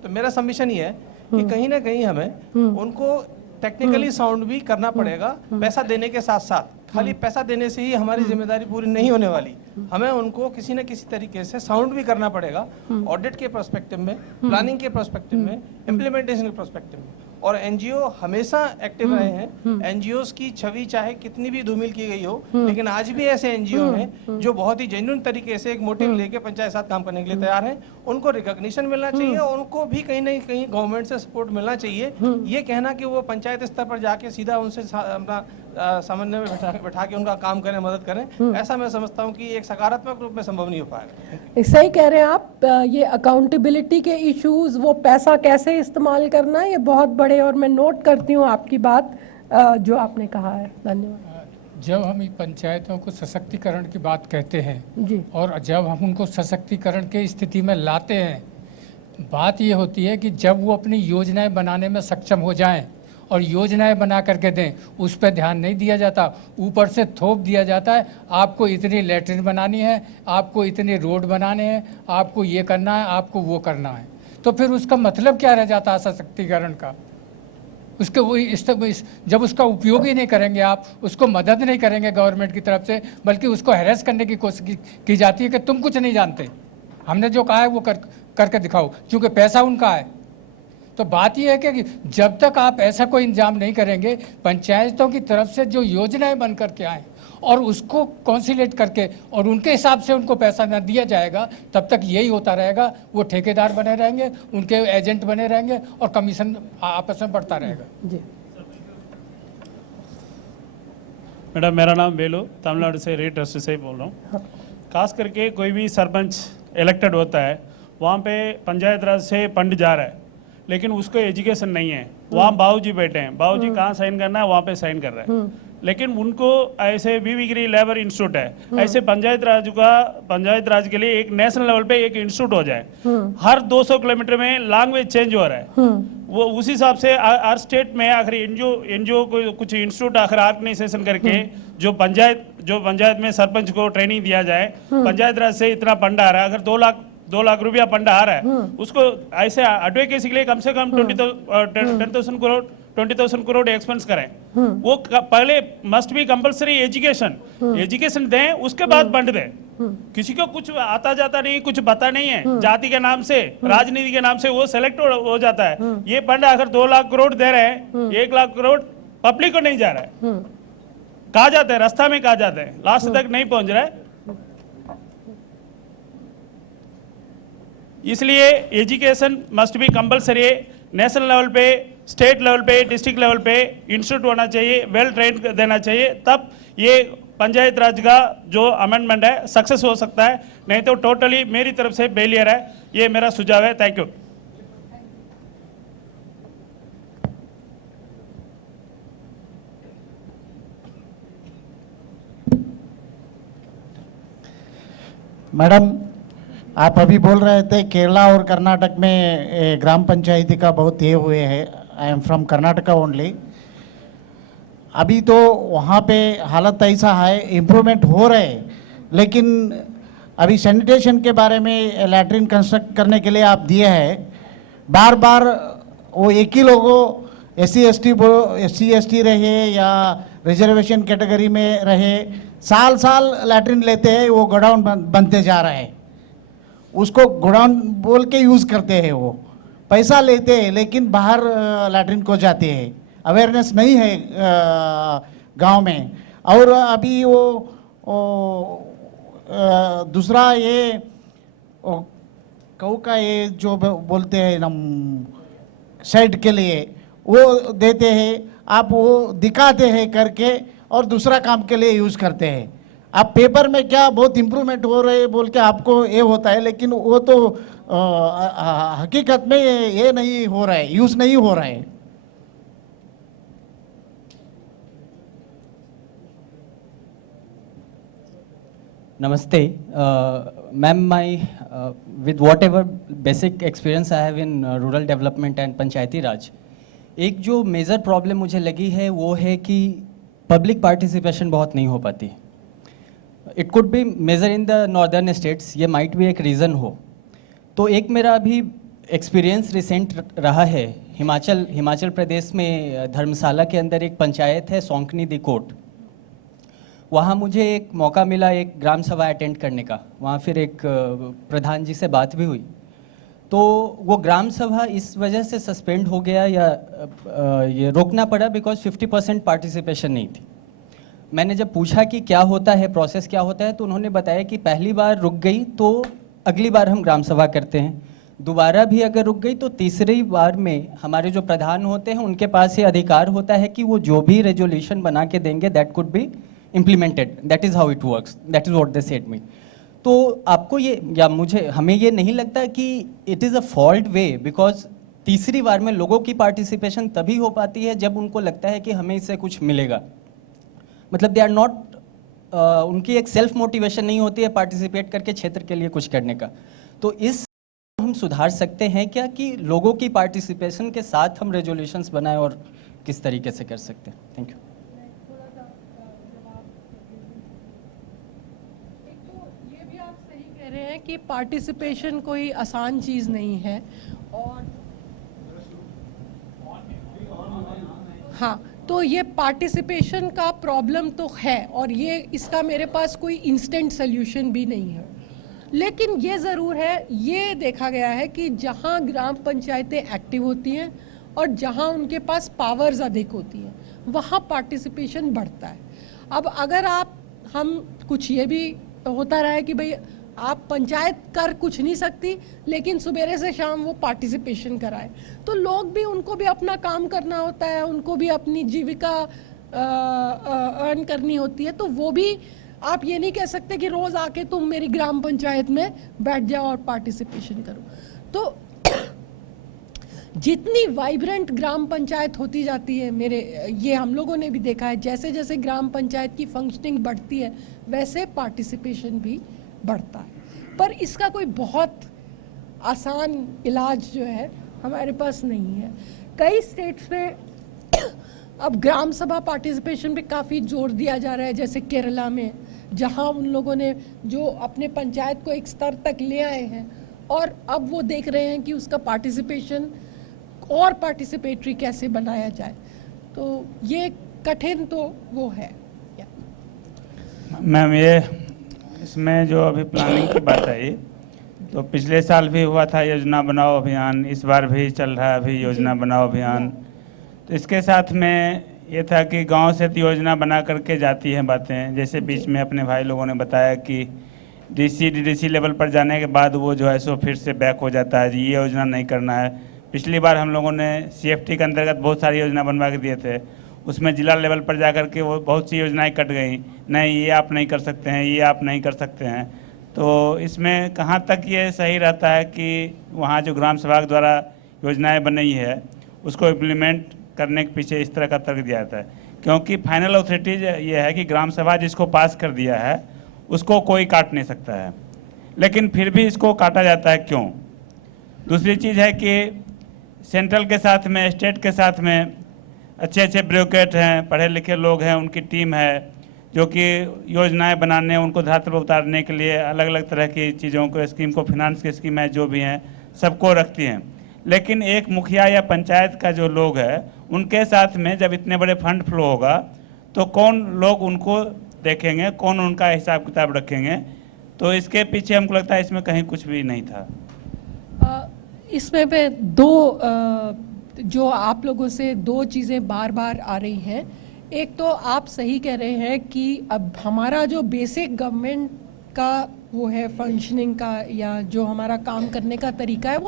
तो मेरा सबमिशन ये है कि कहीं ना कहीं हमें उनको टेक्निकली साउंड भी करना पड़ेगा। पैसा देने के साथ साथ खाली पैसा देने से ही हमारी जिम्मेदारी पूरी नहीं होने वाली, हमें उनको किसी न किसी तरीके से साउंड भी करना पड़ेगा, ऑडिट के पर्सपेक्टिव में, प्लानिंग के पर्सपेक्टिव में, इम्प्लीमेंटेशन के पर्सपेक्टिव में। और एनजीओ हमेशा एक्टिव रहे हैं। एनजीओस की छवि चाहे कितनी भी धूमिल की गई हो, लेकिन आज भी ऐसे एनजीओ हैं जो बहुत ही जेन्युइन तरीके से एक मोटिव लेके पंचायत साथ काम करने के लिए तैयार हैं। उनको रिकॉग्निशन मिलना चाहिए और उनको भी कहीं ना कहीं गवर्नमेंट से सपोर्ट मिलना चाहिए। ये कहना कि वो पंचायत स्तर पर जाके सीधा उनसे अपना समन्वय में बैठा के उनका काम करें, मदद करें, ऐसा मैं समझता हूँ कि एक सकारात्मक रूप में संभव नहीं हो पाएगा। सही कह रहे हैं आप। ये अकाउंटेबिलिटी के इश्यूज, वो पैसा कैसे इस्तेमाल करना है, ये बहुत बड़े, और मैं नोट करती हूँ आपकी बात जो आपने कहा है। धन्यवाद। जब हम पंचायतों को सशक्तिकरण की बात कहते हैं जी और जब हम उनको सशक्तिकरण की स्थिति में लाते हैं, बात ये होती है कि जब वो अपनी योजनाएं बनाने में सक्षम हो जाएं और योजनाएं बना करके दें, उस पर ध्यान नहीं दिया जाता, ऊपर से थोप दिया जाता है। आपको इतनी लैट्रिन बनानी है, आपको इतने रोड बनाने हैं, आपको ये करना है, आपको वो करना है। तो फिर उसका मतलब क्या रह जाता है सशक्तिकरण का? उसके वो जब उसका उपयोग ही नहीं करेंगे, आप उसको मदद नहीं करेंगे गवर्नमेंट की तरफ से, बल्कि उसको हैरेस करने की कोशिश की जाती है कि तुम कुछ नहीं जानते, हमने जो कहा है वो करके दिखाओ, क्योंकि पैसा उनका है। तो बात यह है कि जब तक आप ऐसा कोई इंतजाम नहीं करेंगे, पंचायतों की तरफ से जो योजनाएं बन करके आए और उसको कॉन्सिलेट करके और उनके हिसाब से उनको पैसा न दिया जाएगा, तब तक यही होता रहेगा। वो ठेकेदार बने रहेंगे, उनके एजेंट बने रहेंगे और कमीशन आपस में बढ़ता रहेगा। जी मैडम, मेरा नाम वेलू, तमिलनाडु से री ट्रस्ट से बोल रहा हूँ। खास करके कोई भी सरपंच इलेक्टेड होता है, वहाँ पे पंचायत राज से फंड जा रहा है, लेकिन उसको एजुकेशन नहीं है। वहाँ बाबूजी बैठे हैं, बाबूजी कहाँ साइन करना है वहाँ पे साइन कर रहे हैं, लेकिन उनको ऐसे वीवीगिरी लेबर इंस्टीट्यूट है, ऐसे पंचायत राज के लिए एक नेशनल लेवल पे एक इंस्टीट्यूट हो जाए। हर 200 किलोमीटर में लैंग्वेज चेंज हो रहा है। वो उस हिसाब से हर स्टेट में आखिर एनजीओ को कुछ इंस्टीट्यूट आखिर ऑर्गेनाइजेशन करके जो पंचायत में सरपंच को ट्रेनिंग दिया जाए। पंचायत राज से इतना फंड आ रहा है, अगर 2 लाख रुपया फंड आ रहा है, उसको ऐसे एडवोकेसी के लिए कम से कम 20,000 करोड़ एक्सपेंस करें। वो पहले मस्ट बी कंपलसरी एजुकेशन दें, उसके बाद फंड दें। किसी को कुछ आता जाता नहीं, कुछ पता नहीं है, जाति के नाम से, राजनीति के नाम से वो सेलेक्ट हो जाता है। ये फंड अगर 2 लाख करोड़ दे रहे हैं, 1 लाख करोड़ पब्लिक को नहीं जा रहा है, कहा जाता है रास्ता में, कहा जाता है लास्ट तक नहीं पहुंच रहा है। इसलिए education must be compulsory. National level पे, स्टेट लेवल पे, डिस्ट्रिक्ट लेवल पे इंस्टीट्यूट होना चाहिए, वेल ट्रेन देना चाहिए, तब ये पंचायत राज का जो अमेंडमेंट है सक्सेस हो सकता है। नहीं तो टोटली मेरी तरफ से फेलियर है, ये मेरा सुझाव है। Thank you. मैडम, आप अभी बोल रहे थे केरला और कर्नाटक में ग्राम पंचायती का बहुत ये हुए है। I am from Karnataka only. अभी तो वहाँ पे हालत ऐसा है, इम्प्रूवमेंट हो रहे हैं, लेकिन अभी सैनिटेशन के बारे में लैट्रिन कंस्ट्रक्ट करने के लिए आप दिए हैं, बार बार वो एक ही लोगों SC/ST रहे या रिजर्वेशन कैटेगरी में रहे, साल साल लैट्रिन लेते हैं, वो गोडाउन बनते जा रहे हैं, उसको गोडाउन बोल के यूज़ करते हैं, वो पैसा लेते हैं लेकिन बाहर लैट्रिन को जाते हैं। अवेयरनेस नहीं है गांव में। और अभी वो दूसरा ये कऊ का ये जो बोलते हैं हम शेड के लिए वो देते हैं, आप वो दिखाते हैं करके और दूसरा काम के लिए यूज़ करते हैं। आप पेपर में क्या बहुत इम्प्रूवमेंट हो रहे बोल के आपको ये होता है, लेकिन वो तो हकीकत में ये नहीं हो रहा है, यूज़ नहीं हो रहा है। Namaste. Ma'am, with whatever basic experience I have in rural development and पंचायती राज, एक जो मेजर प्रॉब्लम मुझे लगी है वो है कि पब्लिक पार्टिसिपेशन बहुत नहीं हो पाती। It could be major in the northern states, ये माइट भी एक रीज़न हो। तो एक मेरा अभी एक्सपीरियंस रिसेंट रहा है, हिमाचल प्रदेश में धर्मशाला के अंदर एक पंचायत है सौंकनी दी कोट। वहाँ मुझे एक मौका मिला एक ग्राम सभा अटेंड करने का। वहाँ फिर एक प्रधान जी से बात भी हुई, तो वो ग्राम सभा इस वजह से सस्पेंड हो गया या ये रोकना पड़ा बिकॉज 50% पार्टिसिपेशन नहीं थी। मैंने जब पूछा कि क्या होता है, प्रोसेस क्या होता है, तो उन्होंने बताया कि पहली बार रुक गई तो अगली बार हम ग्राम सभा करते हैं, दोबारा भी अगर रुक गई तो तीसरी बार में हमारे जो प्रधान होते हैं उनके पास ये अधिकार होता है कि वो जो भी रेजोल्यूशन बना के देंगे that could be implemented. That is how it works. That is what they said me. तो आपको ये या हमें ये नहीं लगता कि it is a fault way because तीसरी बार में लोगों की पार्टिसिपेशन तभी हो पाती है जब उनको लगता है कि हमें इससे कुछ मिलेगा। मतलब दे आर नॉट, उनकी एक सेल्फ मोटिवेशन नहीं होती है पार्टिसिपेट करके क्षेत्र के लिए कुछ करने का। तो इस हम सुधार सकते हैं क्या कि लोगों की पार्टिसिपेशन के साथ हम रेजोल्यूशंस बनाएं और किस तरीके से कर सकते हैं? Thank you. रहे हैं कि पार्टिसिपेशन कोई आसान चीज़ नहीं है और हाँ, तो ये पार्टिसिपेशन का प्रॉब्लम तो है और ये इसका मेरे पास कोई इंस्टेंट सोल्यूशन भी नहीं है, लेकिन ये ज़रूर है, ये देखा गया है कि जहाँ ग्राम पंचायतें एक्टिव होती हैं और जहाँ उनके पास पावर्स अधिक होती हैं वहाँ पार्टिसिपेशन बढ़ता है। अब अगर हम कुछ ये भी होता रहा है कि भाई आप पंचायत कर कुछ नहीं सकती लेकिन सुबेरे से शाम वो पार्टिसिपेशन कराए, तो लोग भी, उनको भी अपना काम करना होता है, उनको भी अपनी जीविका अर्न करनी होती है, तो वो भी आप ये नहीं कह सकते कि रोज़ आके तुम मेरी ग्राम पंचायत में बैठ जाओ और पार्टिसिपेशन करो। तो जितनी वाइब्रेंट ग्राम पंचायत होती जाती है, ये हम लोगों ने भी देखा है, जैसे जैसे ग्राम पंचायत की फंक्शनिंग बढ़ती है वैसे पार्टिसिपेशन भी बढ़ता है। पर इसका कोई बहुत आसान इलाज जो है हमारे पास नहीं है। कई स्टेट्स में अब ग्राम सभा पार्टिसिपेशन पे काफ़ी जोर दिया जा रहा है, जैसे केरला में, जहां उन लोगों ने जो अपने पंचायत को एक स्तर तक ले आए हैं और अब वो देख रहे हैं कि उसका पार्टिसिपेशन और पार्टिसिपेटरी कैसे बनाया जाए। तो ये कठिन तो वो है। मैम, ये इसमें जो अभी प्लानिंग की बात आई, तो पिछले साल भी हुआ था योजना बनाओ अभियान, इस बार भी चल रहा है अभी योजना बनाओ अभियान। तो इसके साथ में ये था कि गांव से तो योजना बना करके जाती हैं बातें, जैसे बीच में अपने भाई लोगों ने बताया कि डीडीसी लेवल पर जाने के बाद वो जो है सो फिर से बैक हो जाता है, ये योजना नहीं करना है। पिछली बार हम लोगों ने CFT के अंतर्गत बहुत सारी योजना बनवा के दिए थे, उसमें जिला लेवल पर जा कर के वो बहुत सी योजनाएं कट गई, नहीं ये आप नहीं कर सकते हैं, ये आप नहीं कर सकते हैं। तो इसमें कहाँ तक ये सही रहता है कि वहाँ जो ग्राम सभा द्वारा योजनाएं बनी है उसको इम्प्लीमेंट करने के पीछे इस तरह का तर्क दिया जाता है? क्योंकि फाइनल अथॉरिटी ये है कि ग्राम सभा जिसको पास कर दिया है उसको कोई काट नहीं सकता है। लेकिन फिर भी इसको काटा जाता है क्यों? दूसरी चीज़ है कि सेंट्रल के साथ में, स्टेट के साथ में अच्छे अच्छे ब्यूरोक्रेट हैं, पढ़े लिखे लोग हैं, उनकी टीम है जो कि योजनाएं बनाने, उनको धरातल पर उतारने के लिए अलग अलग तरह की चीज़ों को, स्कीम को, फिनांस की स्कीम है जो भी हैं, सबको रखती हैं। लेकिन एक मुखिया या पंचायत का जो लोग है, उनके साथ में जब इतने बड़े फंड फ्लो होगा तो कौन लोग उनको देखेंगे, कौन उनका हिसाब किताब रखेंगे? तो इसके पीछे हमको लगता है इसमें कहीं कुछ भी नहीं था। इसमें पे जो आप लोगों से दो चीज़ें बार बार आ रही हैं। एक तो आप सही कह रहे हैं कि अब हमारा जो बेसिक गवर्नमेंट का वो है फंक्शनिंग का, या जो हमारा काम करने का तरीका है,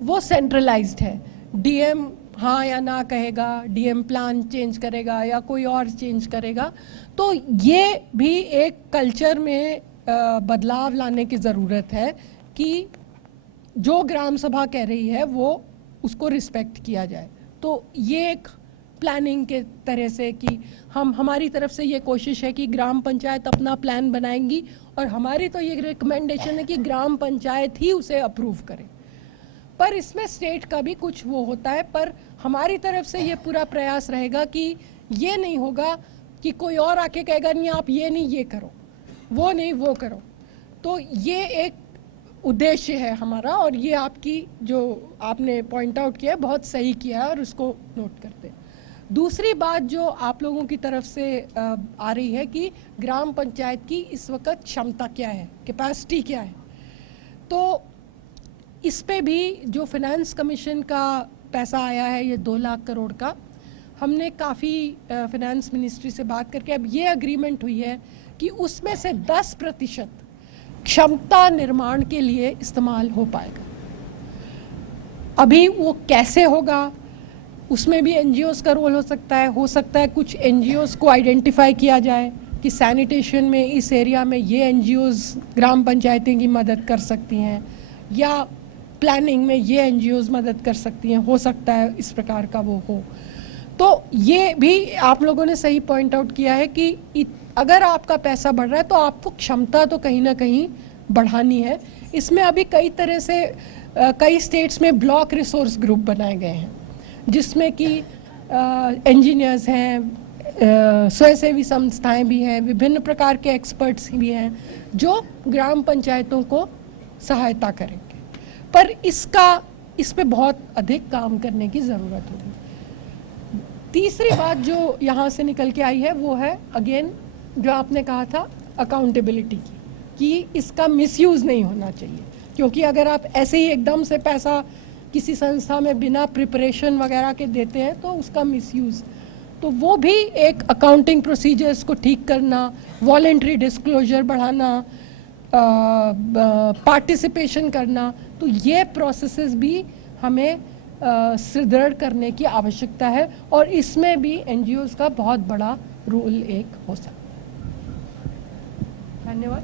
वो सेंट्रलाइज्ड है। डीएम हाँ या ना कहेगा, डीएम प्लान चेंज करेगा या कोई और चेंज करेगा। तो ये भी एक कल्चर में बदलाव लाने की ज़रूरत है कि जो ग्राम सभा कह रही है वो उसको रिस्पेक्ट किया जाए। तो ये एक प्लानिंग के तरह से कि हमारी तरफ से ये कोशिश है कि ग्राम पंचायत अपना प्लान बनाएंगी, और हमारी तो ये रिकमेंडेशन है कि ग्राम पंचायत ही उसे अप्रूव करे। पर इसमें स्टेट का भी कुछ वो होता है, पर हमारी तरफ से ये पूरा प्रयास रहेगा कि ये नहीं होगा कि कोई और आके कहेगा नहीं आप ये नहीं ये करो, वो नहीं वो करो। तो ये एक उद्देश्य है हमारा, और ये आपकी जो आपने पॉइंट आउट किया है बहुत सही किया है और उसको नोट करते हैं। दूसरी बात जो आप लोगों की तरफ से आ रही है कि ग्राम पंचायत की इस वक्त क्षमता क्या है, कैपेसिटी क्या है। तो इस पे भी जो फाइनेंस कमीशन का पैसा आया है, ये 2 लाख करोड़ का, हमने काफ़ी फाइनेंस मिनिस्ट्री से बात करके अब ये अग्रीमेंट हुई है कि उसमें से 10% क्षमता निर्माण के लिए इस्तेमाल हो पाएगा। अभी वो कैसे होगा, उसमें भी एनजीओज़ का रोल हो सकता है कुछ एनजीओज़ को आइडेंटिफाई किया जाए कि सैनिटेशन में इस एरिया में ये एनजीओज़ ग्राम पंचायतें की मदद कर सकती हैं, या प्लानिंग में ये एनजीओज़ मदद कर सकती हैं, हो सकता है इस प्रकार का वो हो। तो ये भी आप लोगों ने सही पॉइंट आउट किया है कि अगर आपका पैसा बढ़ रहा है तो आपको क्षमता तो कहीं ना कहीं बढ़ानी है। इसमें अभी कई तरह से कई स्टेट्स में ब्लॉक रिसोर्स ग्रुप बनाए गए हैं, जिसमें कि इंजीनियर्स हैं, स्वयंसेवी संस्थाएं भी हैं, विभिन्न प्रकार के एक्सपर्ट्स भी हैं जो ग्राम पंचायतों को सहायता करेंगे। पर इस पे बहुत अधिक काम करने की ज़रूरत होगी। तीसरी बात जो यहाँ से निकल के आई है वो है अगेन जो आपने कहा था अकाउंटेबिलिटी की, कि इसका मिसयूज़ नहीं होना चाहिए। क्योंकि अगर आप ऐसे ही एकदम से पैसा किसी संस्था में बिना प्रिपरेशन वगैरह के देते हैं तो उसका मिसयूज़, तो वो भी एक अकाउंटिंग प्रोसीजर्स को ठीक करना, वॉलेंट्री डिस्क्लोजर बढ़ाना, पार्टिसिपेशन करना, तो ये प्रोसेसेस भी हमें सुदृढ़ करने की आवश्यकता है, और इसमें भी एनजीओज़ का बहुत बड़ा रोल एक हो सकता है। धन्यवाद,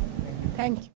थैंक यू।